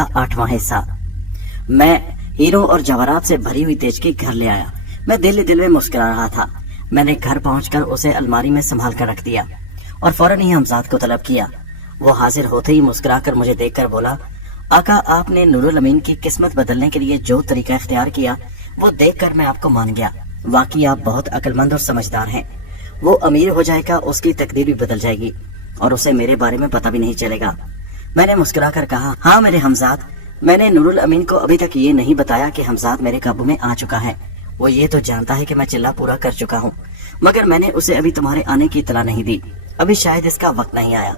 का 8वां हिस्सा। मैं हीरो और जवाहरात से भरी हुई तेजकी घर ले आया। मैं दिल में मुस्कुरा रहा था। मैंने घर पहुंचकर उसे अलमारी में संभाल कर रख दिया और फौरन ही हमजाद को तलब किया। वो हाजिर होते ही मुस्कुराकर मुझे देखकर बोला, आका, आपने नूरुल अमीन की किस्मत बदलने के लिए जो तरीका इख्तियार किया वो देखकर मैं आपको मान गया। वाकई आप बहुत अक्लमंद और समझदार हैं। वो अमीर हो जाएगा, उसकी तकदीर भी बदल जाएगी और उसे मेरे बारे में पता भी नहीं चलेगा। मैंने मुस्कुराकर कहा, हाँ मेरे हमजाद, मैंने नूरुल अमीन को अभी तक ये नहीं बताया कि हमजाद मेरे काबू में आ चुका है। वो ये तो जानता है कि मैं चिल्ला पूरा कर चुका हूँ, मगर मैंने उसे अभी तुम्हारे आने की इत्तला नहीं दी। अभी शायद इसका वक्त नहीं आया।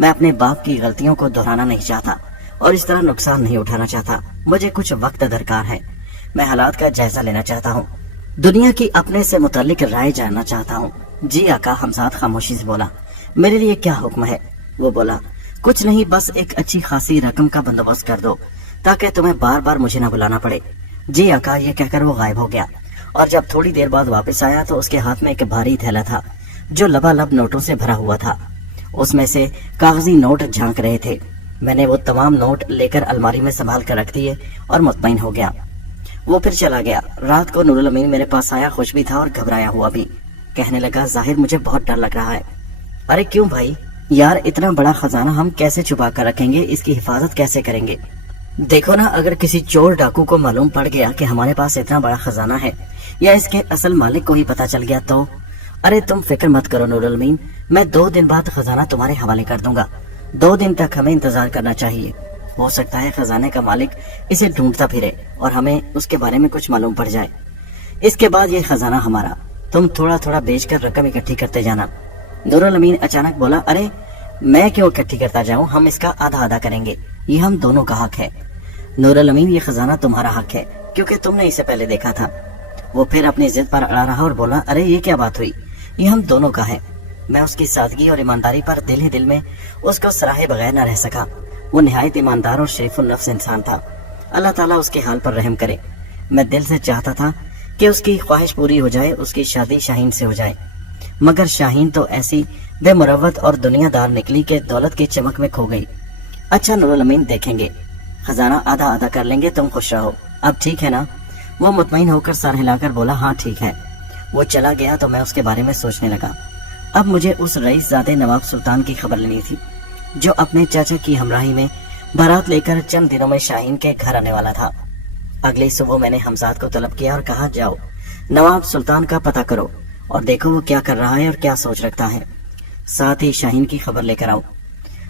मैं अपने बाप की गलतियों को दोहराना नहीं चाहता और इस तरह नुकसान नहीं उठाना चाहता। मुझे कुछ वक्त दरकार है। मैं हालात का जायजा लेना चाहता हूँ, दुनिया की अपने से मुतालिक राय जानना चाहता हूँ। जी आका, हमजाद खामोशी से बोला। मेरे लिए क्या हुक्म है? वो बोला, कुछ नहीं, बस एक अच्छी खासी रकम का बंदोबस्त कर दो ताकि तुम्हें बार बार मुझे न बुलाना पड़े। जी आका, ये कहकर वो गायब हो गया और जब थोड़ी देर बाद वापस आया तो उसके हाथ में एक भारी थैला था जो लबालब नोटों से भरा हुआ था। उसमें से कागजी नोट झांक रहे थे। मैंने वो तमाम नोट लेकर अलमारी में संभाल कर रख दिए और मुतमईन हो गया। वो फिर चला गया। रात को नूरुल अमीन मेरे पास आया, खुश भी था और घबराया हुआ भी। कहने लगा, जाहिर मुझे बहुत डर लग रहा है। अरे क्यों भाई? यार, इतना बड़ा खजाना हम कैसे छुपा कर रखेंगे? इसकी हिफाजत कैसे करेंगे? देखो ना, अगर किसी चोर डाकू को मालूम पड़ गया कि हमारे पास इतना बड़ा खजाना है या इसके असल मालिक को ही पता चल गया तो? अरे तुम फिक्र मत करो नूरुल अमीन, मैं 2 दिन बाद खजाना तुम्हारे हवाले कर दूंगा। 2 दिन तक हमें इंतजार करना चाहिए। हो सकता है खजाने का मालिक इसे ढूंढता फिरे और हमें उसके बारे में कुछ मालूम पड़ जाए। इसके बाद ये खजाना हमारा। तुम थोड़ा थोड़ा बेचकर रकम इकट्ठी करते जाना। नूरुल अमीन अचानक बोला, अरे मैं क्यों इकट्ठी करता जाऊं? हम इसका आधा आधा करेंगे, ये हम दोनों का हक है। नूरुल अमीन, ये खजाना तुम्हारा हक है क्योंकि तुमने इसे पहले देखा था। वो फिर अपनी जिद पर अड़ा रहा और बोला, अरे ये क्या बात हुई? ये हम दोनों का है। मैं उसकी सादगी और ईमानदारी पर दिल ही दिल में उसको सराहे बगैर न रह सका। वो निहायत ईमानदार और शरीफुल नफ्स इंसान था। अल्लाह ताला उसके हाल पर रहम करे। मैं दिल से चाहता था कि उसकी ख्वाहिश पूरी हो जाए, उसकी शादी शाहीन से हो जाए, मगर शाहीन तो ऐसी बेमुरव्वत और दुनियादार निकली कि दौलत की चमक में खो गई। अच्छा नूरुल अमीन, देखेंगे, खजाना आधा आधा कर लेंगे, तुम खुश रहो। अब ठीक है ना? वो मुतमईन होकर सर हिलाकर बोला, हाँ ठीक है। वो चला गया तो मैं उसके बारे में सोचने लगा। अब मुझे उस रईसजादे नवाब सुल्तान की खबर लेनी थी जो अपने चाचा की हमराही में बारात लेकर चंद दिनों में शाहीन के घर आने वाला था। अगली सुबह मैंने हमजाद को तलब किया और कहा, जाओ नवाब सुल्तान का पता करो और देखो वो क्या कर रहा है और क्या सोच रखता है, साथ ही शाहीन की खबर लेकर आओ।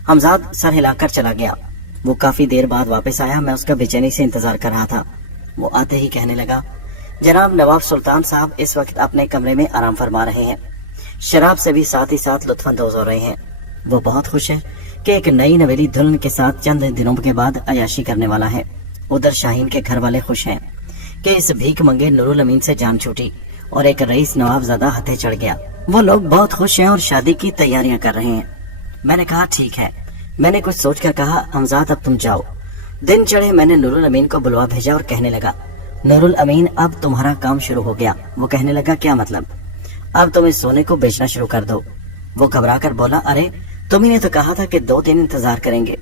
हमजाद सर हिलाकर चला गया। वो काफी देर बाद वापस आया। मैं उसका बेचैनी से इंतजार कर रहा था। वो आते ही कहने लगा, जनाब नवाब सुल्तान साहब इस वक्त अपने कमरे में आराम फरमा रहे हैं, शराब से भी साथ ही साथ लुत्फानंदोज हो रहे हैं। वो बहुत खुश है कि एक नई नवेली दुल्हन के साथ चंद दिनों के बाद अयाशी करने वाला है। उधर शाहीन के घर वाले खुश हैं कि इस भीख मंगे नूरुल अमीन से जान छूटी और एक रईस नवाबजादा हथे चढ़ गया। वो लोग बहुत खुश हैं और शादी की तैयारियां कर रहे हैं। मैंने कहा, ठीक है। मैंने कुछ सोचकर कहा, हमजाद अब तुम जाओ। दिन चढ़े मैंने नूरुल अमीन को बुलवा भेजा और कहने लगा, नूरुल अमीन अब तुम्हारा काम शुरू हो गया। वो कहने लगा, क्या मतलब? अब तुम इस सोने को बेचना शुरू कर दो। वो घबरा कर बोला, अरे तुम ही ने तो कहा था कि 2 दिन इंतजार करेंगे।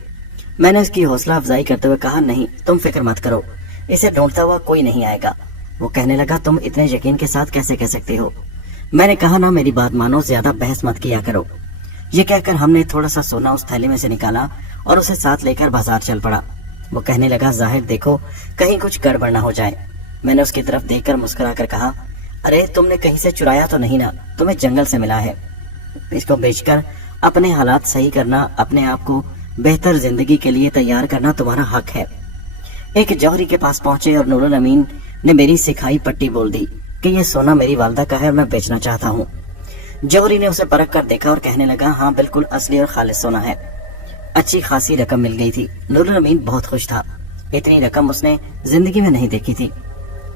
मैंने उसकी हौसला अफजाई करते हुए कहा, नहीं तुम फिक्र मत करो, इसे ढूंढता हुआ कोई नहीं आएगा। वो कहने लगा, तुम इतने यकीन के साथ कैसे कह सकते हो? मैंने कहा, ना मेरी बात मानो, ज्यादा बहस मत किया करो। ये कहकर हमने थोड़ा सा सोना उस थैली में से निकाला और उसे साथ लेकर बाजार चल पड़ा। वो कहने लगा, जाहिर देखो कहीं कुछ गड़बड़ ना हो जाए। मैंने उसकी तरफ देखकर मुस्कुरा कर कहा, अरे तुमने कहीं से चुराया तो नहीं ना? तुम्हें जंगल से मिला है। इसको बेचकर अपने हालात सही करना, अपने आप को बेहतर जिंदगी के लिए तैयार करना तुम्हारा हक है। एक जौहरी के पास पहुंचे और नूरुल अमीन ने मेरी सिखाई पट्टी बोल दी कि ये सोना मेरी वालदा का है और मैं बेचना चाहता हूँ। जौहरी ने उसे परख कर देखा और कहने लगा, हाँ बिल्कुल असली और खालिस सोना है। अच्छी खासी रकम मिल गई थी। नूरुल अमीन बहुत खुश था। इतनी रकम उसने जिंदगी में नहीं देखी थी।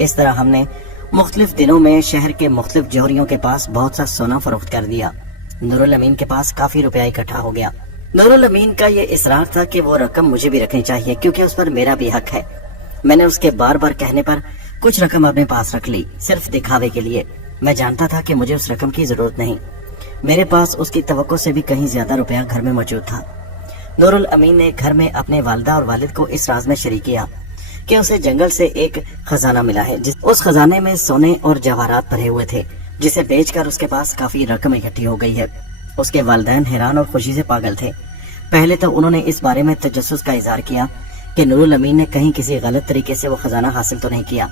इस तरह हमने मुख्तलिफ दिनों में शहर के मुख्तलिफ जौहरियों के पास बहुत सा सोना फरोख्त कर दिया। नूरुल अमीन के पास काफी रुपया इकट्ठा हो गया। नूरुल अमीन का ये इसरार था कि वो रकम मुझे भी रखनी चाहिए क्योंकि उस पर मेरा भी हक है। मैंने उसके बार बार कहने पर कुछ रकम अपने पास रख ली, सिर्फ दिखावे के लिए। मैं जानता था कि मुझे उस रकम की जरूरत नहीं। मेरे पास उसकी तवक्को से भी कहीं ज्यादा रुपया घर में मौजूद था। नूरुल अमीन ने घर में अपने वालिदा और वालिद को इस राज में शरीक किया कि उसे जंगल से एक खजाना मिला है। उस खजाने में सोने और जवाहरात भरे हुए थे, जिसे बेचकर उसके पास काफी रकम इकट्ठी हो गई है। उसके वालिदैन हैरान और खुशी से पागल थे। पहले तो उन्होंने इस बारे में तजस्सुस का इजहार किया कि नूरुल अमीन ने कहीं किसी गलत तरीके से वो खजाना हासिल तो नहीं किया,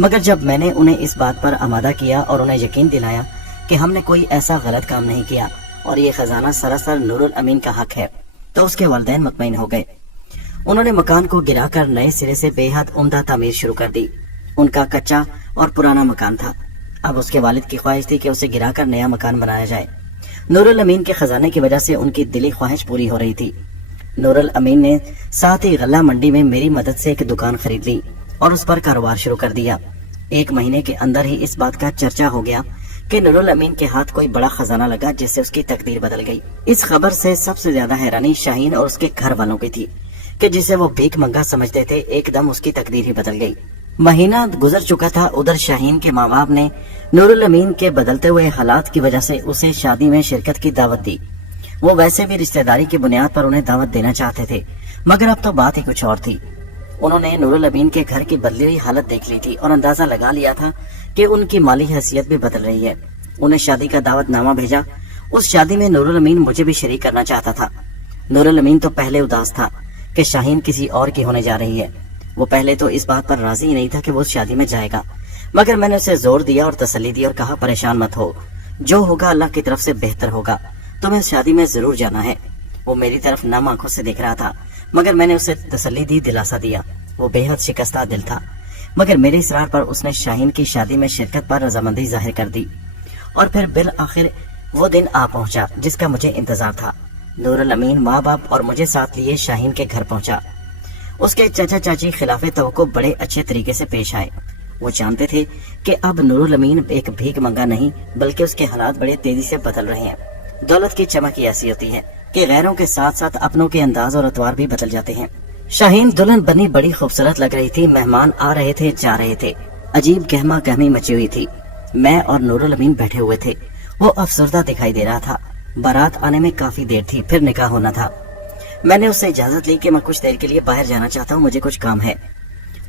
मगर जब मैंने उन्हें इस बात पर आमादा किया और उन्हें यकीन दिलाया कि हमने कोई ऐसा गलत काम नहीं किया और ये खजाना सरासर नूरुल अमीन का हक है, तो उसके वालिदैन मुतमईन हो गए। उन्होंने मकान को गिराकर नए सिरे से बेहद उम्दा तामीर शुरू कर दी। उनका कच्चा और पुराना मकान था। अब उसके वालिद की ख्वाहिश थी कि उसे गिराकर नया मकान बनाया जाए। नूरुल अमीन के खजाने की वजह से उनकी दिली ख्वाहिश पूरी हो रही थी। नूरुल अमीन ने साथ ही गल्ला मंडी में मेरी मदद से एक दुकान खरीद ली और उस पर कारोबार शुरू कर दिया। 1 महीने के अंदर ही इस बात का चर्चा हो गया कि नूरुल अमीन के हाथ कोई बड़ा खजाना लगा, जिससे उसकी तकदीर बदल गई। इस खबर से सबसे ज्यादा हैरानी शाहीन और उसके घर वालों की थी कि जिसे वो भीख मंगा समझते थे, एकदम उसकी तकदीर ही बदल गई। महीना गुजर चुका था। उधर शाहीन के माँ बाप ने नूरुल अमीन के बदलते हुए हालात की वजह से उसे शादी में शिरकत की दावत दी। वो वैसे भी रिश्तेदारी की बुनियाद पर उन्हें दावत देना चाहते थे, मगर अब तो बात ही कुछ और थी। उन्होंने नूरुल अमीन के घर की बदली हुई हालत देख ली थी और अंदाजा लगा लिया था कि उनकी माली हैसियत भी बदल रही है। उन्हें शादी का दावतनामा भेजा। उस शादी में नूरुल अमीन मुझे भी शरीक करना चाहता था। नूरुल अमीन तो पहले उदास था कि शाहीन किसी और की होने जा रही है। वो पहले तो इस बात पर राजी नहीं था कि वो उस शादी में जाएगा, मगर मैंने उसे जोर दिया और तसल्ली दी और कहा, परेशान मत हो, जो होगा अल्लाह की तरफ से बेहतर होगा, तुम्हें शादी में जरूर जाना है। वो मेरी तरफ नम आंखों से देख रहा था, मगर मैंने उसे तसल्ली दी, दिलासा दिया। वो बेहद शिकस्ता दिल था, मगर मेरे इसरार पर उसने शाहीन की शादी में शिरकत पर रजामंदी जाहिर कर दी। और फिर बिल आखिर वो दिन आ पहुंचा जिसका मुझे इंतजार था। नूरुल अमीन माँ बाप और मुझे साथ लिए शाहीन के घर पहुंचा। उसके चाचा चाची खिलाफे तवक्को बड़े अच्छे तरीके से पेश आए। वो जानते थे कि अब नूरुल अमीन एक भीख मंगा नहीं, बल्कि उसके हालात बड़े तेजी से बदल रहे हैं। दौलत की चमक ही ऐसी होती है कि गैरों के साथ साथ अपनों के अंदाज और अतवार भी बदल जाते हैं। शाहीन दुल्हन बनी बड़ी खूबसूरत लग रही थी। मेहमान आ रहे थे, जा रहे थे। अजीब गहमा गहमी मची हुई थी। मैं और नूरुल अमीन बैठे हुए थे। वो अफसरदा दिखाई दे रहा था। बारात आने में काफी देर थी, फिर निकाह होना था। मैंने उससे इजाजत ली कि मैं कुछ देर के लिए बाहर जाना चाहता हूँ, मुझे कुछ काम है।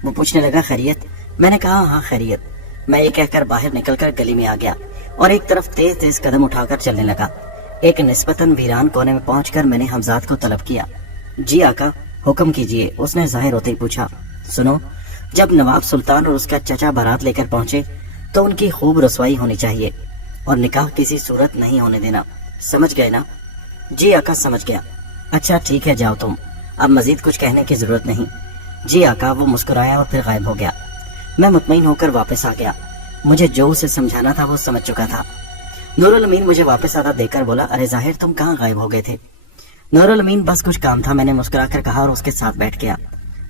वो पूछने लगा, खैरियत? मैंने कहा, हाँ खैरियत। मैं ये कहकर बाहर निकलकर गली में आ गया और एक तरफ तेज तेज कदम उठाकर चलने लगा। एक निस्बतन वीरान कोने में पहुंचकर मैंने हमजाद को तलब किया। जी आका, हुक्म कीजिए, उसने जाहिर होते ही पूछा। सुनो, जब नवाब सुल्तान और उसका चचा बारात लेकर पहुंचे तो उनकी खूब रसवाई होनी चाहिए और निकाह किसी सूरत नहीं होने देना, समझ गए ना? जी आका, समझ गया। अच्छा ठीक है, जाओ तुम, अब मजीद कुछ कहने की जरूरत नहीं। जी आका। वो मुस्कुराया और फिर गायब हो गया। मैं मुतमईन होकर वापस आ गया। मुझे जो उसे समझाना था वो समझ चुका था। नूरुल अमीन मुझे वापस आता देखकर बोला, अरे जाहिर, तुम कहाँ गायब हो गए थे? नूरुल अमीन, बस कुछ काम था, मैंने मुस्कुराकर कहा और उसके साथ बैठ गया।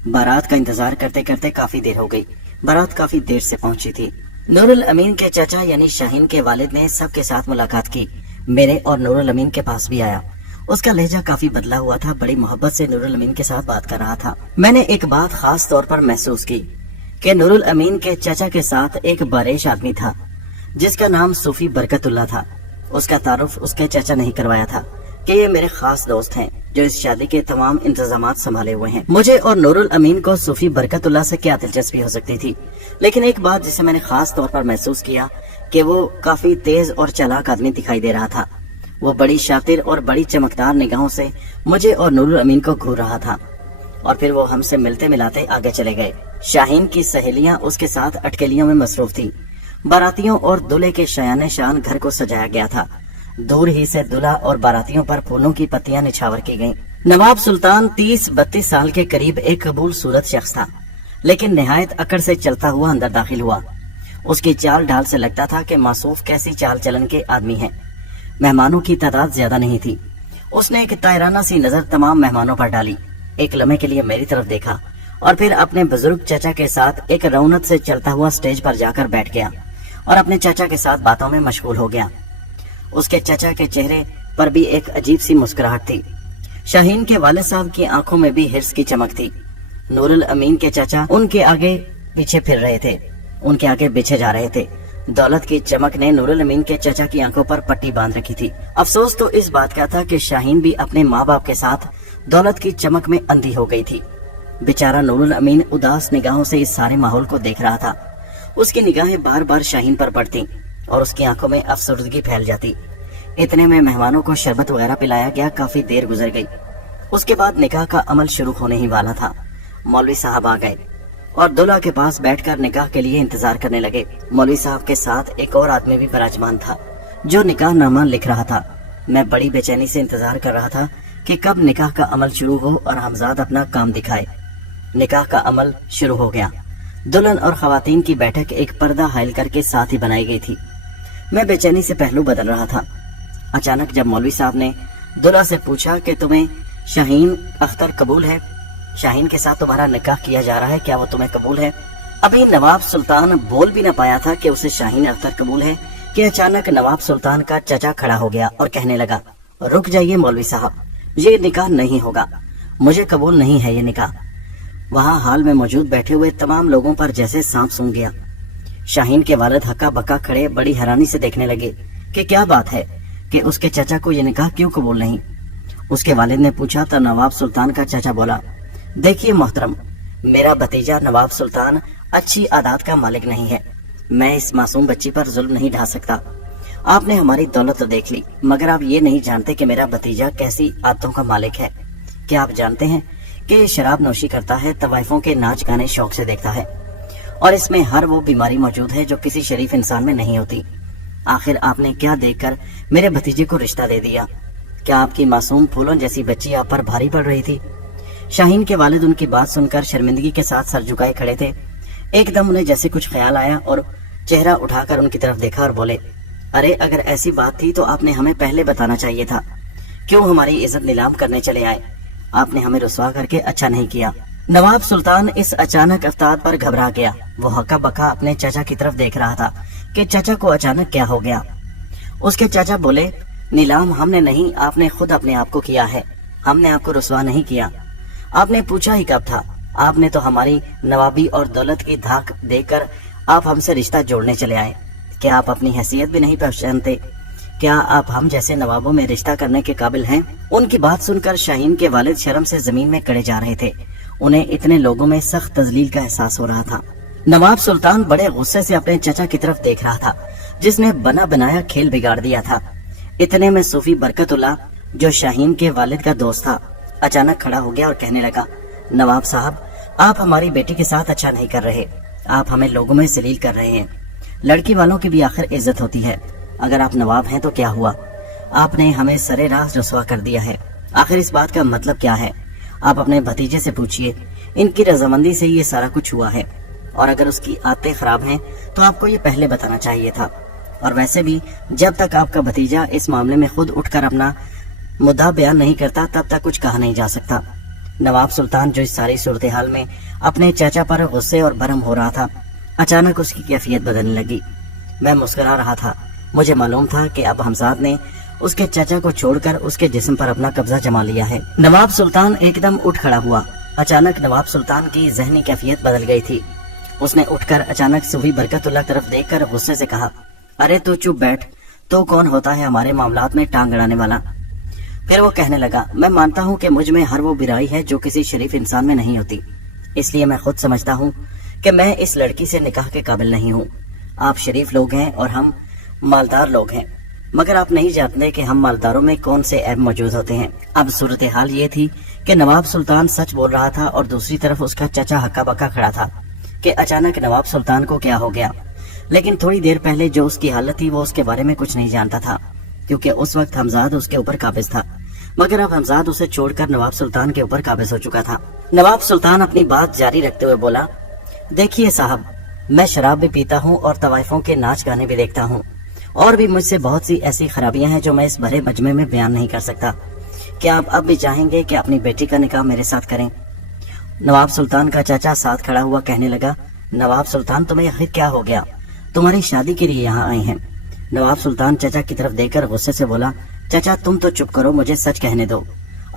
बारात का इंतजार करते करते काफी देर हो गई। बारात काफी देर से पहुंची थी। नूरुल अमीन के चाचा यानी शाहीन के वालिद ने सबके साथ मुलाकात की। मेरे और नूरुल अमीन के पास भी आया। उसका लहजा काफी बदला हुआ था। बड़ी मोहब्बत से नूरुल अमीन के साथ बात कर रहा था। मैंने एक बात खास तौर पर महसूस की कि नूरुल अमीन के चाचा के साथ एक बारेश आदमी था जिसका नाम सूफी बरकतुल्लाह था। उसका तारुफ उसके चाचा नहीं करवाया था कि ये मेरे खास दोस्त हैं जो इस शादी के तमाम इंतजामात संभाले हुए हैं। मुझे और नूरुल अमीन को सूफी बरकतुल्लाह से क्या दिलचस्पी हो सकती थी, लेकिन एक बात जिसे मैंने खास तौर पर महसूस किया कि वो काफी तेज और चालाक आदमी दिखाई दे रहा था। वो बड़ी शातिर और बड़ी चमकदार निगाहों से मुझे और नूरुल अमीन को घूर रहा था और फिर वो हमसे मिलते मिलाते आगे चले गए। शाहीन की सहेलियां उसके साथ अटकेलियों में मसरूफ थी। बारातियों और दूल्हे के शयाने शान घर को सजाया गया था। दूर ही से दूल्हा और बारातियों पर फूलों की पत्तियां निछावर की गईं। नवाब सुल्तान 30-32 साल के करीब एक कबूल सूरत शख्स था, लेकिन निहायत अकड़ से चलता हुआ अंदर दाखिल हुआ। उसकी चाल ढाल से लगता था कि मासूफ कैसी चाल चलन के आदमी है। मेहमानों की तादाद ज्यादा नहीं थी। उसने एक तायराना सी नजर तमाम मेहमानों पर डाली, एक लम्हे के लिए मेरी तरफ देखा और फिर अपने बुजुर्ग चाचा के साथ एक रौनक से चलता हुआ स्टेज पर जाकर बैठ गया और अपने चाचा के साथ बातों में मशगूल हो गया। उसके चाचा के चेहरे पर भी एक अजीब सी मुस्कुराहट थी। शाहीन के वालिद साहब की आंखों में भी हिर्स की चमक थी। नूरुल अमीन के चाचा उनके आगे पीछे फिर रहे थे, उनके आगे पीछे जा रहे थे। दौलत की चमक ने नूरुल अमीन के चचा की आंखों पर पट्टी बांध रखी थी। अफसोस तो इस बात का था कि शाहीन भी अपने माँ बाप के साथ दौलत की चमक में अंधी हो गई थी। बेचारा नूरुल अमीन उदास निगाहों से इस सारे माहौल को देख रहा था। उसकी निगाहें बार बार शाहीन पर पड़ती और उसकी आंखों में अफसर्दगी फैल जाती। इतने में मेहमानों को शरबत वगैरह पिलाया गया। काफी देर गुजर गई। उसके बाद निकाह का अमल शुरू होने ही वाला था। मौलवी साहब आ गए और दूल्हा के पास बैठकर निकाह के लिए इंतजार करने लगे। मौलवी साहब के साथ एक और आदमी भी विराजमान था जो निकाह नामा लिख रहा था। मैं बड़ी बेचैनी से इंतजार कर रहा था कि कब निकाह का अमल शुरू हो और हमजाद अपना काम दिखाए। निकाह का अमल शुरू हो गया। दुल्हन और खवातीन की बैठक एक पर्दा हाइल करके साथ ही बनाई गई थी। मैं बेचैनी से पहलू बदल रहा था। अचानक जब मौलवी साहब ने दुल्हा से पूछा कि तुम्हें शाहीन अख्तर कबूल है, शाहीन के साथ तुम्हारा निकाह किया जा रहा है, क्या वो तुम्हें कबूल है? अभी नवाब सुल्तान बोल भी न पाया था कि उसे शाहीन अख्तर कबूल है कि अचानक नवाब सुल्तान का चचा खड़ा हो गया और कहने लगा, रुक जाइए मौलवी साहब, ये निकाह नहीं होगा, मुझे कबूल नहीं है ये निकाह। वहाँ हाल में मौजूद बैठे हुए तमाम लोगों पर जैसे सांप सूंघ गया। शाहीन के वालिद हक्का बक्का खड़े बड़ी हैरानी से देखने लगे कि क्या बात है कि उसके चचा को ये निकाह क्यों कबूल नहीं। उसके वालिद ने पूछा तो नवाब सुल्तान का चचा बोला, देखिए मोहतरम, मेरा भतीजा नवाब सुल्तान अच्छी आदत का मालिक नहीं है। मैं इस मासूम बच्ची पर जुल्म नहीं ढा सकता। आपने हमारी दौलत तो देख ली, मगर आप ये नहीं जानते कि मेरा भतीजा कैसी आदतों का मालिक है। क्या आप जानते हैं कि ये शराब नोशी करता है, तवाइफों के नाच गाने शौक से देखता है और इसमें हर वो बीमारी मौजूद है जो किसी शरीफ इंसान में नहीं होती। आखिर आपने क्या देखकर मेरे भतीजे को रिश्ता दे दिया? क्या आपकी मासूम फूलों जैसी बच्ची आप पर भारी पड़ रही थी? शाहीन के वालिद उनकी बात सुनकर शर्मिंदगी के साथ सर झुकाए खड़े थे। एकदम उन्हें जैसे कुछ ख्याल आया और चेहरा उठाकर उनकी तरफ देखा और बोले, अरे अगर ऐसी बात थी तो आपने हमें पहले बताना चाहिए था। क्यों हमारी इज्जत नीलाम करने चले आए? आपने हमें रुसवा करके अच्छा नहीं किया। नवाब सुल्तान इस अचानक अफ्तार पर घबरा गया। वो हक्का बक्का अपने चाचा की तरफ देख रहा था कि चाचा को अचानक क्या हो गया। उसके चाचा बोले, नीलाम हमने नहीं, आपने खुद अपने आप को किया है। हमने आपको रुसवा नहीं किया। आपने पूछा ही कब था? आपने तो हमारी नवाबी और दौलत की धाक देकर आप हमसे रिश्ता जोड़ने चले आए। क्या आप अपनी हैसियत भी नहीं पहचानते? क्या आप हम जैसे नवाबों में रिश्ता करने के काबिल हैं? उनकी बात सुनकर शाहीन के वालिद शर्म से जमीन में कड़े जा रहे थे। उन्हें इतने लोगों में सख्त तजलील का एहसास हो रहा था। नवाब सुल्तान बड़े गुस्से से अपने चचा की तरफ देख रहा था जिसने बना बनाया खेल बिगाड़ दिया था। इतने में सूफी बरकतुल्लाह, जो शाहीन के वालिद का दोस्त था, अचानक खड़ा हो गया और कहने लगा, नवाब साहब, आप हमारी बेटी के साथ अच्छा नहीं कर रहे। आप हमें लोगों में जलील कर रहे हैं। लड़की वालों की भी आखिर इज्जत होती है। अगर आप नवाब हैं तो क्या हुआ? आपने हमें सरे राह रुसवा कर दिया है। आखिर इस बात का मतलब क्या है? आप अपने भतीजे से पूछिए। इनकी रजामंदी से ये सारा कुछ हुआ है और अगर उसकी आदतें खराब हैं तो आपको ये पहले बताना चाहिए था। और वैसे भी जब तक आपका भतीजा इस मामले में खुद उठकर अपना मुद्दा बयान नहीं करता तब तक कुछ कहा नहीं जा सकता। नवाब सुल्तान, जो इस सारी सूरत हाल में अपने चाचा पर गुस्से और भरम हो रहा था, अचानक उसकी कैफियत बदलने लगी। मैं मुस्कुरा रहा था। मुझे मालूम था कि अब हमजाद ने उसके चाचा को छोड़कर उसके जिस्म पर अपना कब्जा जमा लिया है। नवाब सुल्तान एकदम उठ खड़ा हुआ। अचानक नवाब सुल्तान की जहनी कैफियत बदल गई थी। उसने उठकर अचानक सूफी बरकतुल्लाह तरफ देखकर गुस्से से कहा, अरे तू चुप बैठ, तो कौन होता है हमारे मामलात में टांग अड़ाने वाला? फिर वो कहने लगा, मैं मानता हूँ कि मुझ में हर वो बुराई है जो किसी शरीफ इंसान में नहीं होती। इसलिए मैं खुद समझता हूँ कि मैं इस लड़की से निकाह के काबिल नहीं हूँ। आप शरीफ लोग हैं और हम मालदार लोग हैं, मगर आप नहीं जानते कि हम मालदारों में कौन से ऐब मौजूद होते हैं। अब सूरत हाल ये थी कि नवाब सुल्तान सच बोल रहा था और दूसरी तरफ उसका चाचा हक्का बक्का खड़ा था कि अचानक नवाब सुल्तान को क्या हो गया। लेकिन थोड़ी देर पहले जो उसकी हालत थी वो उसके बारे में कुछ नहीं जानता था, क्योंकि उस वक्त हमजाद उसके ऊपर काबिज था। मगर अब हमजाद उसे छोड़कर नवाब सुल्तान के ऊपर काबिज हो चुका था। नवाब सुल्तान अपनी बात जारी रखते हुए बोला, देखिए साहब, मैं शराब भी पीता हूँ और तवाइफों के नाच गाने भी देखता हूँ और भी मुझसे बहुत सी ऐसी खराबियां हैं जो मैं इस भरे मजमे में बयान नहीं कर सकता। क्या आप अब भी चाहेंगे कि अपनी बेटी का निकाह मेरे साथ करें? नवाब सुल्तान का चाचा साथ खड़ा हुआ कहने लगा, नवाब सुल्तान, तुम्हें आखिर क्या हो गया? तुम्हारी शादी के लिए यहाँ आए हैं। नवाब सुल्तान चाचा की तरफ देखकर गुस्से से बोला, चाचा तुम तो चुप करो, मुझे सच कहने दो।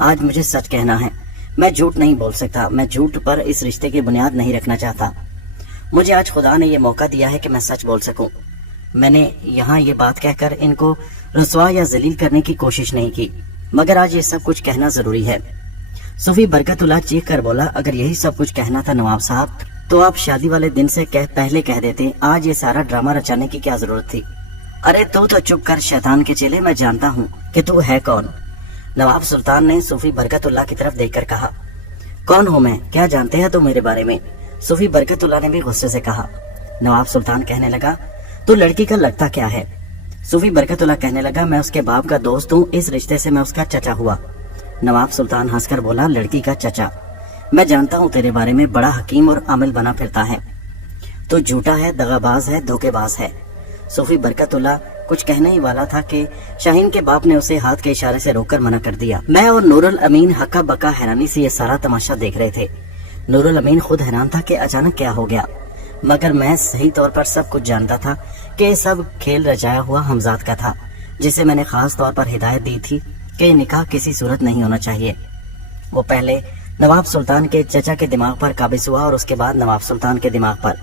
आज मुझे सच कहना है। मैं झूठ नहीं बोल सकता। मैं झूठ पर इस रिश्ते की बुनियाद नहीं रखना चाहता। मुझे आज खुदा ने ये मौका दिया है कि मैं सच बोल सकूं। میں نے یہاں یہ بات کہہ کر ان کو رسوا یا ذلیل کرنے کی کوشش نہیں کی، مگر آج یہ سب کچھ کہنا ضروری ہے۔ صوفی برکت اللہ چیخ کر بولا، اگر یہی سب کچھ کہنا تھا نواب صاحب تو آپ شادی والے دن سے پہلے کہہ دیتے، آج یہ سارا ڈرامہ رچانے کی کیا ضرورت تھی؟ ارے تو چپ کر شیطان کے چیلے، میں جانتا ہوں کہ تو ہے کون۔ نواب سلطان نے صوفی برکت اللہ کی طرف دیکھ کر کہا، کون ہوں میں؟ کیا جانتے ہیں تو میرے بارے میں؟ صوفی برکت اللہ نے بھی غصے سے کہا۔ نواب سلطان کہنے لگا، تو لڑکی کا لگتا کیا ہے؟ صوفی برکت اللہ کہنے لگا، میں اس کے باپ کا دوست ہوں، اس رشتے سے میں اس کا چچا ہوا۔ نواب سلطان ہنس کر بولا، لڑکی کا چچا؟ میں جانتا ہوں تیرے بارے میں، بڑا حکیم اور عامل بنا پھرتا ہے، تو جھوٹا ہے، دغا باز ہے، دھوکے باز ہے۔ صوفی برکت اللہ کچھ کہنے ہی والا تھا کہ شاہین کے باپ نے اسے ہاتھ کے اشارے سے روک کر منع کر دیا۔ میں اور نور الامین ہکا بکا حیرانی سے یہ سارا تماشا دیکھ رہے تھے۔ نور الامین خود حیران تھا کہ اچانک کیا ہو گیا، مگر میں صحیح طور پر سب کچھ جانتا تھا کہ یہ سب کھیل رچایا ہوا حمزاد کا تھا، جسے میں نے خاص طور پر ہدایت دی تھی کہ یہ نکاح کسی صورت نہیں ہونا چاہیے۔ وہ پہلے نواب سلطان کے چچا کے دماغ پر قابض ہوا اور اس کے بعد نواب سلطان کے دماغ پر۔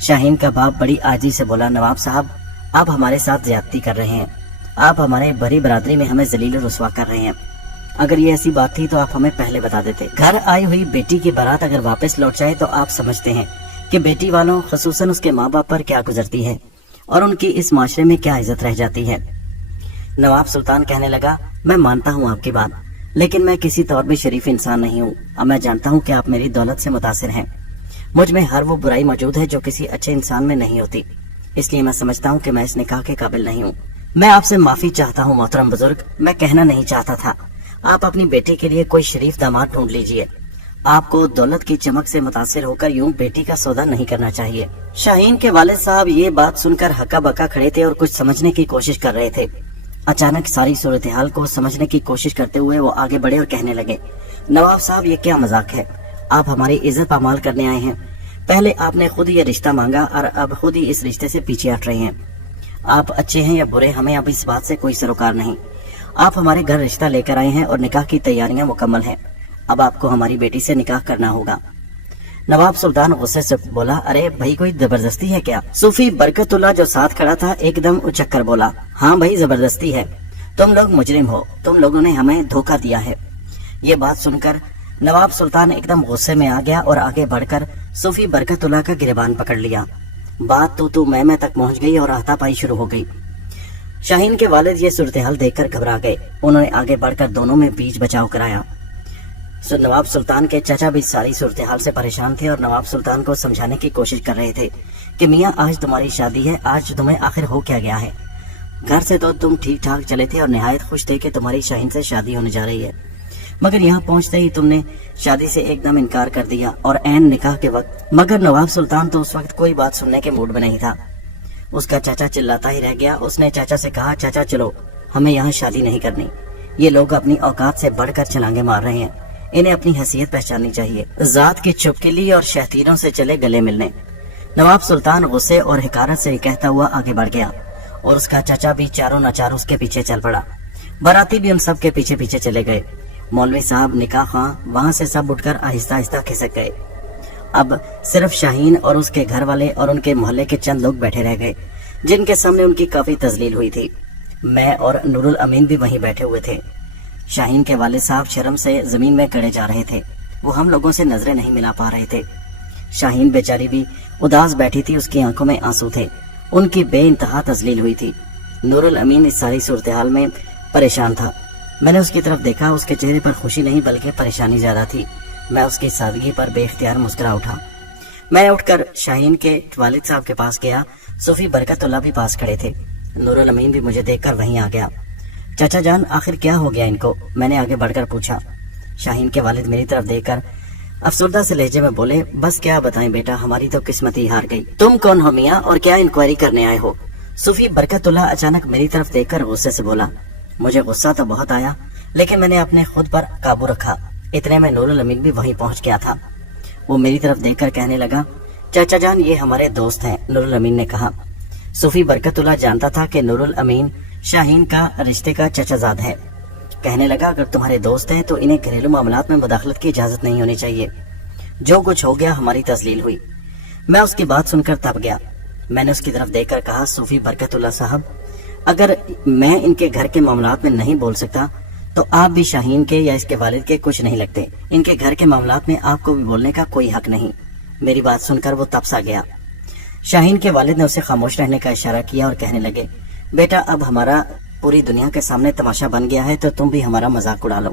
شاہین کا باپ بڑی عاجزی سے بولا، نواب صاحب آپ ہمارے ساتھ زیادتی کر رہے ہیں، آپ ہمارے بڑی برادری میں ہمیں ذلیل و رسوا کر رہے ہیں۔ اگر یہ ایسی بات تھی تو آپ ہمیں پہلے بتا دیتے۔ گھر آئی ہوئی بیٹی کی بارات اگر واپس لوٹ جائے تو آپ سمجھتے ہیں کہ بیٹی والوں خصوصاً اس کے ماں باپ پر کیا گزرتی ہے اور ان کی اس معاشرے میں کیا عزت رہ جاتی ہے۔ نواب سلطان کہنے لگا، میں مانتا ہوں آپ کی بات، لیکن میں کسی طور بھی شریف انسان نہیں ہوں، اور میں جانتا ہوں کہ آپ میری دولت سے متاثر ہیں۔ مجھ میں ہر وہ برائی موجود ہے جو کسی اچھے انسان میں نہیں ہوتی، اس لیے میں سمجھتا ہوں کہ میں اس نکاح کے قابل نہیں ہوں۔ میں آپ سے معافی چاہتا ہوں محترم بزرگ، میں کہنا نہیں چاہتا تھا۔ آپ اپنی بیٹی کے لیے کوئی شریف داماد ڈھونڈ لیجئے۔ آپ کو دولت کی چمک سے متاثر ہو کر یوں بیٹی کا سودا نہیں کرنا چاہیے۔ شاہین کے والد صاحب یہ بات سن کر ہکا بکا کھڑے تھے اور کچھ سمجھنے کی کوشش کر رہے تھے۔ اچانک ساری صورتحال کو سمجھنے کی کوشش کرتے ہوئے وہ آگے بڑھے اور کہنے لگے، نواب صاحب یہ کیا مذاق ہے؟ آپ ہماری عزت پامال کرنے آئے ہیں۔ پہلے آپ نے خود یہ رشتہ مانگا اور اب خود ہی اس رشتے سے پیچھے ہٹ رہے ہیں۔ آپ اچھے ہیں یا برے، ہمیں اب اس بات سے کوئی سروکار نہیں۔ آپ ہمارے گھر رشتہ لے کر آئے ہیں اور نکاح کی تیاریاں مکمل ہیں، اب آپ کو ہماری بیٹی سے نکاح کرنا ہوگا۔ نواب سلطان غصے سے بولا، ارے بھائی کوئی زبردستی ہے کیا؟ صوفی برکت اللہ جو ساتھ کھڑا تھا ایک دم اچک کر بولا، ہاں بھائی زبردستی ہے، تم لوگ مجرم ہو، تم لوگوں نے ہمیں دھوکہ دیا ہے۔ یہ بات سن کر نواب سلطان ایک دم غصے میں آ گیا اور آگے بڑھ کر صوفی برکت اللہ کا گریبان پکڑ لیا۔ بات تو میں تک پہنچ گئی اور ہاتھا پائی شروع ہو گئی۔ شاہین کے والد یہ صورتحال دیکھ کر گھبرا گئے، انہوں نے آگے بڑھ کر دونوں میں بیچ بچاؤ کرایا۔ نواب سلطان کے چچا بھی ساری صورتحال سے پریشان تھے اور نواب سلطان کو سمجھانے کی کوشش کر رہے تھے کہ میاں آج تمہاری شادی ہے، آج تمہیں آخر ہو کیا گیا ہے؟ گھر سے تو تم ٹھیک ٹھاک چلے تھے اور نہایت خوش تھے کہ تمہاری شاہین سے شادی ہونے جا رہی ہے، مگر یہاں پہنچتے ہی تم نے شادی سے ایک دم انکار کر دیا اور عین نکاح کے وقت۔ مگر نواب سلطان تو اس وقت کوئی بات سننے کے موڈ میں نہیں تھا، اس کا چاچا چلاتا ہی رہ گیا۔ اس نے چاچا سے کہا، چاچا چلو، ہمیں یہاں شادی نہیں کرنی، یہ لوگ اپنی اوقات سے بڑھ کر چھلانگے مار رہے ہیں، انہیں اپنی حیثیت پہچاننی چاہیے۔ ذات کی چھپکلی اور شہتیروں سے چلے گلے ملنے۔ نواب سلطان غصے اور حکارت سے کہتا ہوا آگے بڑھ گیا اور اس کا چچا بھی چاروں ناچار اس کے پیچھے چل پڑا۔ باراتی بھی ان سب کے پیچھے پیچھے چلے گئے۔ مولوی صاحب، نکاح خواں وہاں سے سب اٹھ کر آہستہ آہستہ کھسک گئے۔ اب صرف شاہین اور اس کے گھر والے اور ان کے محلے کے چند لوگ بیٹھے رہ گئے جن کے سامنے ان کی کافی تذلیل ہوئی تھی۔ میں اور نور الامین بھی وہیں بیٹھے ہوئے تھے۔ شاہین کے والد صاحب شرم سے زمین میں گڑے جا رہے تھے، وہ ہم لوگوں سے نظریں نہیں ملا پا رہے تھے۔ شاہین بیچاری بھی اداس بیٹھی تھی، اس کی آنکھوں میں آنسو تھے، ان کی بے انتہا تذلیل ہوئی تھی۔ نور الامین اس ساری صورتحال میں پریشان تھا۔ میں نے اس کی طرف دیکھا، اس کے چہرے پر خوشی نہیں بلکہ پریشانی زیادہ تھی۔ میں اس کی سادگی پر بے اختیار مسکرا اٹھا۔ میں نے اٹھ کر شاہین کے والد صاحب کے پاس گیا، صوفی برکت اللہ بھی پاس کھڑے تھے۔ نور الامین بھی مجھے دیکھ کر وہیں آ گیا۔ چاچا جان، آخر کیا ہو گیا ان کو؟ میں نے آگے بڑھ کر پوچھا۔ شاہین کے والد میری طرف دیکھ کر افسردہ سے لہجے میں بولے، بس کیا بتائیں بیٹا، ہماری تو قسمت ہی ہار گئی۔ تم کون ہو میاں اور کیا انکوائری کرنے آئے ہو؟ صوفی برکت اللہ اچانک میری طرف دیکھ کر غصے سے بولا۔ مجھے غصہ تو بہت آیا لیکن میں نے اپنے خود پر قابو رکھا۔ اتنے میں نور الامین بھی وہیں پہنچ گیا تھا۔ وہ میری طرف دیکھ کر کہنے لگا، چاچا جان یہ ہمارے دوست ہیں۔ نور الامین نے کہا۔ صوفی برکت اللہ جانتا تھا کہ نور الامین شاہین کا رشتے کا چچا زاد ہے۔ کہنے لگا، اگر تمہارے دوست ہیں تو انہیں گھریلو معاملات میں مداخلت کی اجازت نہیں ہونی چاہیے۔ جو کچھ ہو گیا ہماری تذلیل ہوئی۔ میں اس کی بات سن کر تب گیا۔ میں نے اس کی طرف دیکھ کر کہا, صوفی برکت اللہ صاحب, اگر میں ان کے گھر کے معاملات میں نہیں بول سکتا تو آپ بھی شاہین کے یا اس کے والد کے کچھ نہیں لگتے. ان کے گھر کے معاملات میں آپ کو بھی بولنے کا کوئی حق نہیں. میری بات سن کر وہ تب سا گیا. شاہین کے والد نے اسے خاموش رہنے کا اشارہ کیا اور کہنے لگے, بیٹا اب ہمارا پوری دنیا کے سامنے تماشا بن گیا ہے تو تم بھی ہمارا مذاق اڑا لو.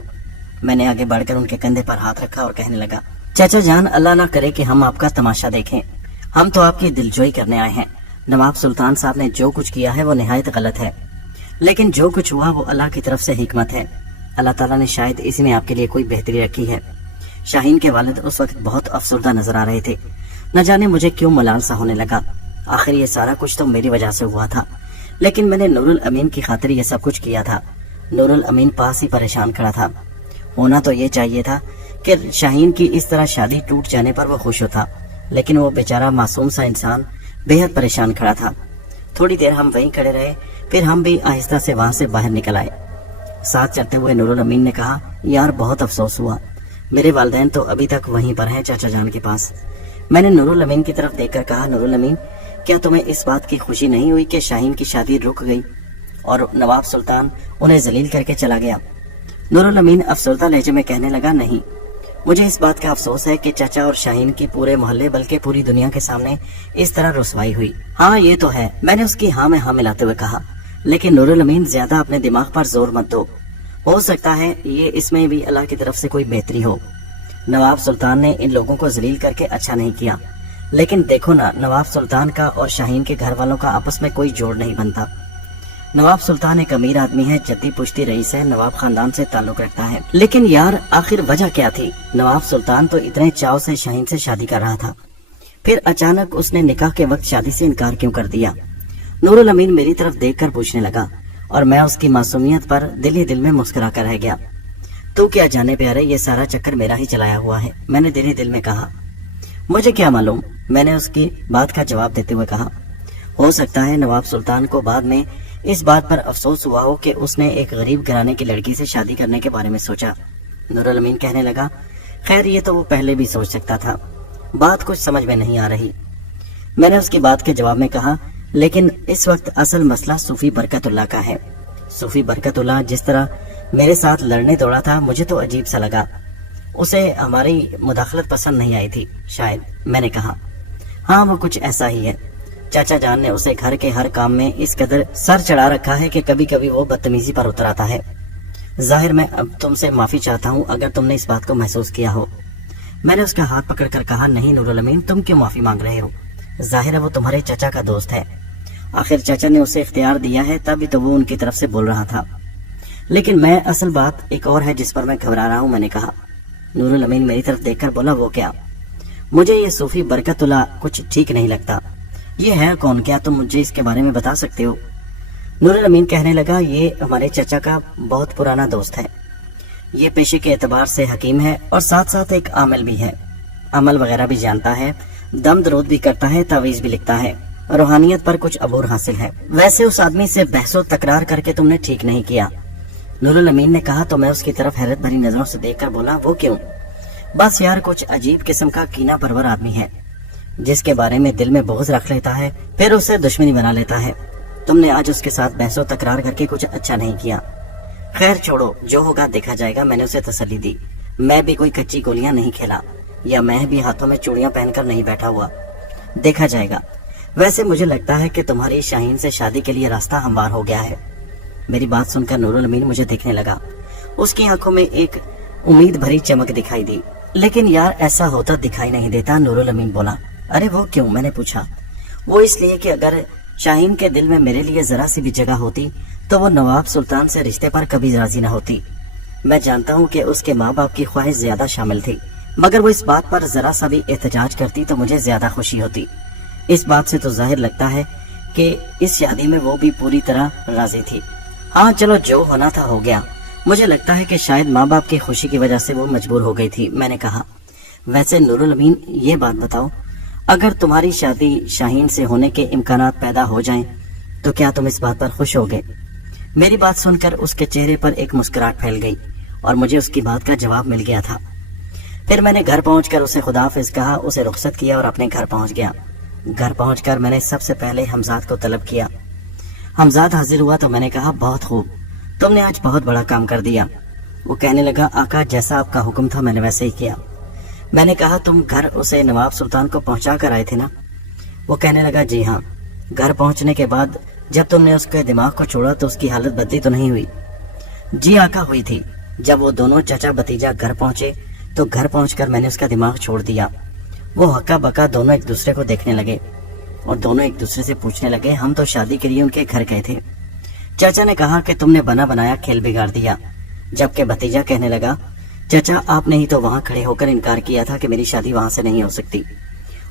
میں نے آگے بڑھ کر ان کے کندھے پر ہاتھ رکھا اور کہنے لگا, چاچا جان, اللہ نہ کرے کہ ہم آپ کا تماشا دیکھیں. ہم تو آپ کی دلجوئی کرنے آئے ہیں. نواب سلطان صاحب نے جو کچھ کیا ہے وہ نہایت غلط ہے, لیکن جو کچھ ہوا وہ اللہ کی طرف سے حکمت ہے. اللہ تعالیٰ نے شاید اس میں آپ کے لیے کوئی بہتری رکھی ہے. شاہین کے والد اس وقت بہت افسردہ نظر آ رہے تھے. نہ جانے مجھے کیوں ملال سا ہونے لگا. آخر یہ سارا کچھ تو میری وجہ سے ہوا تھا, لیکن میں نے نور الامین کی خاطر یہ سب کچھ کیا تھا. نور الامین پاس ہی پریشان کھڑا تھا. ہونا تو یہ چاہیے تھا کہ شاہین کی اس طرح شادی ٹوٹ جانے پر وہ خوش ہوتا, لیکن وہ بیچارہ معصوم سا انسان بے حد پریشان کھڑا تھا. تھوڑی دیر ہم وہیں کھڑے رہے, پھر ہم بھی آہستہ سے وہاں سے باہر نکل آئے. ساتھ چلتے ہوئے نور الامین نے کہا, یار بہت افسوس ہوا, میرے والدین تو ابھی تک وہیں پر ہیں چاچا جان کے پاس. میں نے نور الامین کی طرف دیکھ کر کہا, نور الامین, کیا تمہیں اس بات کی خوشی نہیں ہوئی کہ شاہین کی شادی رک گئی اور نواب سلطان انہیں ذلیل کر کے چلا گیا؟ نور الامین افسردہ لہجے میں کہنے لگا, نہیں, مجھے اس بات کا افسوس ہے کہ چاچا اور شاہین کی پورے محلے بلکہ پوری دنیا کے سامنے اس طرح رسوائی ہوئی. ہاں یہ تو ہے, میں نے اس کی ہاں میں ہاں ملاتے ہوئے کہا, لیکن نور الامین زیادہ اپنے دماغ پر زور مت دو. ہو سکتا ہے یہ اس میں بھی اللہ کی طرف سے کوئی بہتری ہو. نواب سلطان نے ان لوگوں کو ذلیل کر کے اچھا نہیں کیا, لیکن دیکھو نا, نواب سلطان کا اور شاہین کے گھر والوں کا آپس میں کوئی جوڑ نہیں بنتا. نواب سلطان ایک امیر آدمی ہے, جدی پشتی رئیس ہے, نواب خاندان سے تعلق رکھتا ہے, لیکن یار آخر وجہ کیا تھی؟ نواب سلطان تو اتنے چاو سے شاہین سے شادی کر رہا تھا, پھر اچانک اس نے نکاح کے وقت شادی سے انکار کیوں کر دیا؟ نور الامین میری طرف دیکھ کر پوچھنے لگا, اور میں اس کی معصومیت پر دل ہی دل میں مسکرا کر رہ گیا. تو کیا جانے پیارے, یہ سارا چکر میرا ہی چلایا ہوا ہے, میں نے دل ہی دل میں کہا. مجھے کیا معلوم, میں نے اس کی بات کا جواب دیتے ہوئے کہا. ہو سکتا ہے نواب سلطان کو بعد میں اس بات پر افسوس ہوا ہو کہ اس نے ایک غریب گھرانے کی لڑکی سے شادی کرنے کے بارے میں سوچا. نور الامین کہنے لگا, خیر یہ تو وہ پہلے بھی سوچ سکتا تھا, بات کچھ سمجھ میں نہیں آ رہی. میں نے اس کی بات کے جواب میں کہا, لیکن اس وقت اصل مسئلہ صوفی برکت اللہ کا ہے. صوفی برکت اللہ جس طرح میرے ساتھ لڑنے دوڑا تھا, مجھے تو عجیب سا لگا. اسے ہماری مداخلت پسند نہیں آئی تھی شاید, میں نے کہا. ہاں وہ کچھ ایسا ہی ہے. چاچا جان نے اسے گھر کے ہر کام میں اس قدر سر چڑھا رکھا ہے کہ کبھی کبھی وہ بدتمیزی پر اتر آتا ہے. ظاہر میں اب تم سے معافی چاہتا ہوں اگر تم نے اس بات کو محسوس کیا ہو. میں نے اس کا ہاتھ پکڑ کر کہا, نہیں نور الامین, تم کیوں معافی مانگ رہے ہو؟ ظاہر ہے وہ تمہارے چچا کا دوست ہے, آخر چچا نے اسے اختیار دیا ہے, تبھی تو وہ ان کی طرف سے بول رہا تھا. لیکن میں اصل بات ایک اور ہے جس پر میں گھبرا رہا ہوں, میں نے کہا. نور الامین میری طرف دیکھ کر بولا, وہ کیا؟ مجھے یہ صوفی برکت اللہ کچھ ٹھیک نہیں لگتا. یہ ہے کون, کیا تم مجھے اس کے بارے میں بتا سکتے ہو؟ نور الامین کہنے لگا, یہ ہمارے چچا کا بہت پرانا دوست ہے. یہ پیشے کے اعتبار سے حکیم ہے اور ساتھ ساتھ ایک عامل بھی ہے. عمل وغیرہ بھی جانتا ہے, دم درود بھی کرتا ہے, تعویذ بھی لکھتا ہے, روحانیت پر کچھ عبور حاصل ہے. ویسے اس آدمی سے بحث و تکرار کر کے تم نے ٹھیک نہیں کیا. نور الامین نے کہا تو میں اس کی طرف حیرت بھری نظروں سے دیکھ کر بولا, وہ کیوں؟ بس یار کچھ عجیب قسم کا کینہ پرور آدمی ہے, جس کے بارے میں دل میں بغض رکھ لیتا ہے پھر اسے دشمنی بنا لیتا ہے. تم نے آج اس کے ساتھ بحث و تکرار کر کے کچھ اچھا نہیں کیا. خیر چھوڑو, جو ہوگا دیکھا جائے گا, میں نے اسے تسلی دی. میں بھی کوئی کچی گولیاں نہیں کھیلا, یا میں بھی ہاتھوں میں چوڑیاں پہن کر نہیں بیٹھا ہوا, دیکھا جائے گا. ویسے مجھے لگتا ہے کہ تمہاری شاہین سے شادی کے لیے راستہ ہموار ہو گیا ہے. میری بات سن کر نور الامین مجھے دیکھنے لگا. اس کی آنکھوں میں ایک امید بھری چمک دکھائی دی. لیکن یار ایسا ہوتا دکھائی نہیں دیتا, نور الامین بولا. ارے وہ کیوں؟ میں نے پوچھا. وہ اس لیے کہ اگر شاہین کے دل میں میرے لیے ذرا سی بھی جگہ ہوتی تو وہ نواب سلطان سے رشتے پر کبھی راضی نہ ہوتی. میں جانتا ہوں کہ اس کے ماں باپ کی خواہش زیادہ شامل تھی, مگر وہ اس بات پر ذرا سا بھی احتجاج کرتی تو مجھے زیادہ خوشی ہوتی. اس بات سے تو ظاہر لگتا ہے کہ اس شادی میں وہ بھی پوری طرح راضی تھی. ہاں چلو, جو ہونا تھا ہو گیا. مجھے لگتا ہے کہ شاید ماں باپ کی خوشی کی وجہ سے وہ مجبور ہو گئی تھی, میں نے کہا. ویسے نور الامین یہ بات بتاؤ, اگر تمہاری شادی شاہین سے ہونے کے امکانات پیدا ہو جائیں تو کیا تم اس بات پر خوش ہوگے؟ میری بات سن کر اس کے چہرے پر ایک مسکراہٹ پھیل گئی اور مجھے اس کی بات کا جواب مل گیا تھا. پھر میں نے گھر پہنچ کر اسے خداحافظ کہا, اسے رخصت کیا اور اپنے گھر پہنچ گیا. घर पहुंचकर मैंने सबसे पहले हमजाद को तलब किया। हमजाद हाजिर हुआ तो मैंने कहा, बहुत खूब, तुमने आज बहुत बड़ा काम कर दिया। वो कहने लगा, आका जैसा आपका हुक्म था मैंने वैसे ही किया। मैंने कहा, तुम घर उसे नवाब सुल्तान को पहुंचा कर आए थे ना? वो कहने लगा, जी हाँ। घर पहुंचने के बाद जब तुमने उसके दिमाग को छोड़ा तो उसकी हालत बदली तो नहीं हुई? जी आका, हुई थी। जब वो दोनों चचा भतीजा घर पहुंचे तो घर पहुंचकर मैंने उसका दिमाग छोड़ दिया। वो हक्का बक्का दोनों एक दूसरे को देखने लगे और दोनों एक दूसरे से पूछने लगे, हम तो शादी के लिए उनके घर गए थे। चाचा ने कहा कि तुमने बना बनाया खेल बिगाड़ दिया, जबकि भतीजा कहने लगा, चाचा आपने ही तो वहां खड़े होकर इनकार किया था कि मेरी शादी वहां से नहीं हो सकती।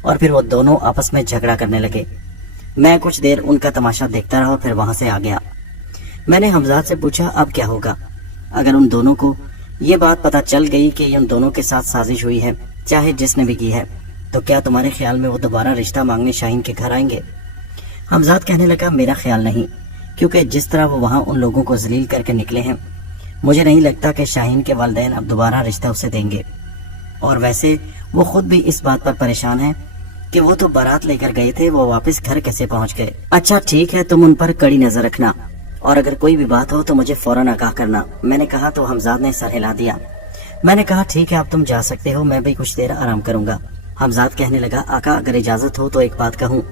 और फिर वो दोनों आपस में झगड़ा करने लगे। मैं कुछ देर उनका तमाशा देखता रहा और फिर वहां से आ गया। मैंने हमजाद से पूछा, अब क्या होगा? अगर उन दोनों को ये बात पता चल गई कि उन दोनों के साथ साजिश हुई है, चाहे जिसने भी की है, तो क्या तुम्हारे ख्याल में वो दोबारा रिश्ता मांगने शाहीन के घर आएंगे? हमजाद कहने लगा, मेरा ख्याल नहीं, क्योंकि जिस तरह वो वहां उन लोगों को जलील करके निकले हैं, मुझे नहीं लगता कि शाहीन के वालिदैन अब दोबारा रिश्ता उसे देंगे। और वैसे वो खुद भी इस बात पर परेशान है कि वो तो बारात लेकर गए थे, वो वापस घर कैसे पहुंच गए। अच्छा ठीक है, तुम उन पर कड़ी नजर रखना और अगर कोई भी बात हो तो मुझे फौरन आगाह करना। मैंने कहा तो हमजाद ने सर हिला दिया। मैंने कहा, ठीक है, अब तुम जा सकते हो, मैं भी कुछ देर आराम करूंगा। हमजाद कहने लगा, आका अगर इजाजत हो तो एक बात कहूँ?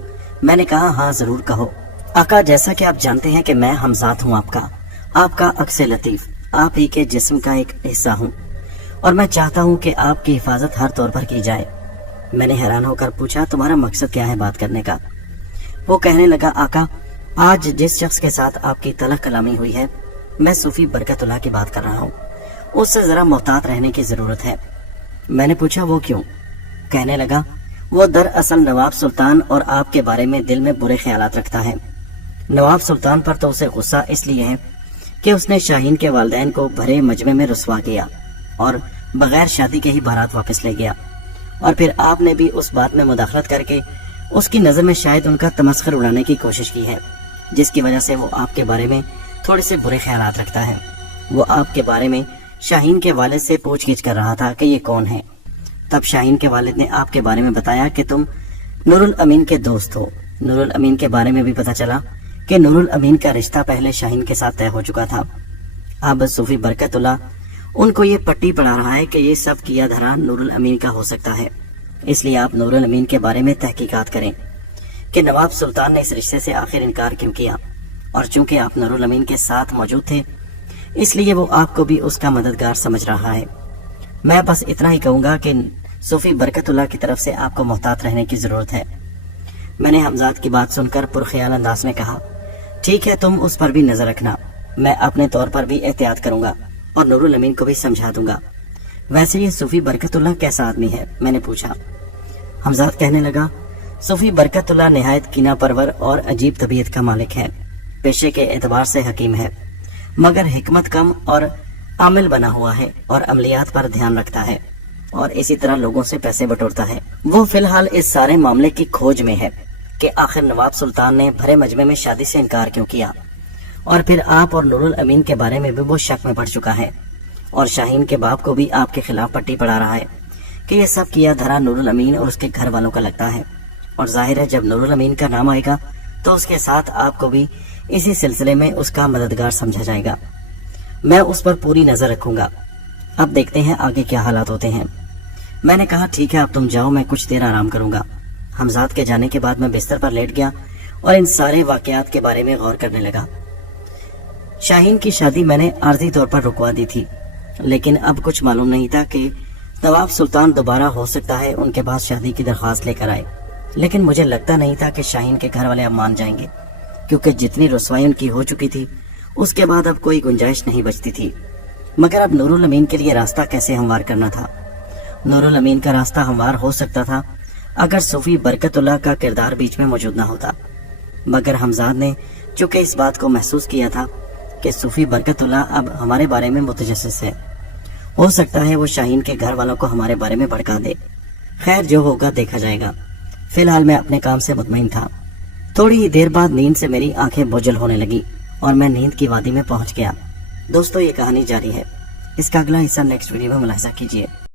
मैंने कहा, हाँ जरूर कहो। आका जैसा कि आप जानते हैं कि मैं हमजाद हूँ आपका अक्स लतीफ, आप ही के जिस्म का एक हिस्सा हूँ और मैं चाहता हूँ कि आपकी हिफाजत हर तौर पर की जाए। मैंने हैरान होकर पूछा, तुम्हारा मकसद क्या है बात करने का? वो कहने लगा, आका आज जिस शख्स के साथ आपकी तलख कलामी हुई है, मैं सूफी बरकतुल्लाह की बात कर रहा हूँ, उससे जरा मोहतात रहने की जरूरत है। मैंने पूछा, वो क्यों? कहने लगा, वो दरअसल नवाब सुल्तान और आपके बारे में दिल में बुरे ख्यालात रखता है। नवाब सुल्तान पर तो उसे गुस्सा इसलिए है कि उसने शाहीन के वालिदैन को भरे मजमे में रुसवा किया और बगैर शादी के ही बारात वापस ले गया। और फिर आपने भी उस बात में मुदाखलत करके उसकी नजर में शायद उनका तमस्खुर उड़ाने की कोशिश की है, जिसकी वजह से वो आपके बारे में थोड़े से बुरे ख्यालात रखता है। वो आपके बारे में शाहीन के वालिद से पूछगिछ कर रहा था कि ये कौन है। तब शाहीन के वालिद ने आपके बारे में बताया कि तुम नूरुल अमीन के दोस्त हो। नूरुल अमीन के बारे में भी पता चला कि नूरुल अमीन का रिश्ता पहले शाहीन के साथ तय हो चुका था। अब सूफी बरकतुल्लाह उनको ये पट्टी पड़ा रहा है कि ये सब किया धरा नूरुल अमीन का हो सकता है, इसलिए आप नूरुल अमीन के बारे में तहकीकात करें कि नवाब सुल्तान ने इस रिश्ते से आखिर इनकार क्यों किया। और चूंकि आप नूरुल अमीन के साथ मौजूद थे, इसलिए वो आपको भी उसका मददगार समझ रहा है। मैं बस इतना ही कहूंगा कि सूफी बरकतुल्लाह की तरफ से आपको मोहतात रहने की जरूरत है। मैंने हमजाद की बात सुनकर पुरख्याल अंदाज में कहा, ठीक है, तुम उस पर भी नजर रखना, मैं अपने तौर पर भी एहतियात करूंगा और नूरुल अमीन को भी समझा दूंगा। वैसे ये सूफी बरकतुल्लाह कैसा आदमी है? मैंने पूछा। हमजाद कहने लगा, सूफी बरकतुल्लाह निहायत कीना परवर और अजीब तबीयत का मालिक है। पेशे के एतबार से हकीम है, मगर हिकमत कम और आमिल बना हुआ है और अमलियात पर ध्यान रखता है और इसी तरह लोगों से पैसे बटोरता है। वो फिलहाल इस सारे मामले की खोज में है कि आखिर नवाब सुल्तान ने भरे मजमे में शादी से इनकार क्यों किया। और फिर आप और नूरुल अमीन के बारे में भी वो शक में पड़ चुका है और शाहीन के बाप को भी आपके खिलाफ पट्टी पड़ा रहा है कि ये सब किया धरा नूरुल अमीन और उसके घर वालों का लगता है। और जाहिर है जब नूरुल अमीन का नाम आएगा तो उसके साथ आपको भी इसी सिलसिले में उसका मददगार समझा जाएगा। मैं उस पर पूरी नजर रखूंगा। अब देखते हैं आगे क्या हालात होते हैं। मैंने कहा, ठीक है, अब तुम जाओ, मैं कुछ देर आराम करूंगा। हमजाद के जाने के बाद मैं बिस्तर पर लेट गया और इन सारे वाकयात के बारे में गौर करने लगा। शाहीन की शादी मैंने आर्जी तौर पर रुकवा दी थी, लेकिन अब कुछ मालूम नहीं था कि नवाब सुल्तान दोबारा हो सकता है उनके पास शादी की दरख्वास्त लेकर आए। लेकिन मुझे लगता नहीं था कि शाहीन के घर वाले अब मान जाएंगे, क्योंकि जितनी रुसवाई उनकी हो चुकी थी उसके बाद अब कोई गुंजाइश नहीं बचती थी। मगर अब नूरुल अमीन के लिए रास्ता कैसे हमवार करना था? नूरुल अमीन का रास्ता हमवार हो सकता था अगर सूफी बरकतुल्लाह का किरदार बीच में मौजूद ना होता। मगर हमजाद ने चूंकि इस बात को महसूस किया था कि सूफी बरकतुल्लाह अब हमारे बारे में मुतजस्सिस है, हो सकता है वो शाहीन के घर वालों को हमारे बारे में भड़का दे। खैर, जो होगा देखा जाएगा। फिलहाल मैं अपने काम से मुतमईन था। थोड़ी ही देर बाद नींद से मेरी आंखें बोझल होने लगी और मैं नींद की वादी में पहुंच गया। दोस्तों, ये कहानी जारी है। इसका अगला हिस्सा नेक्स्ट वीडियो में मुलाहिजा कीजिए।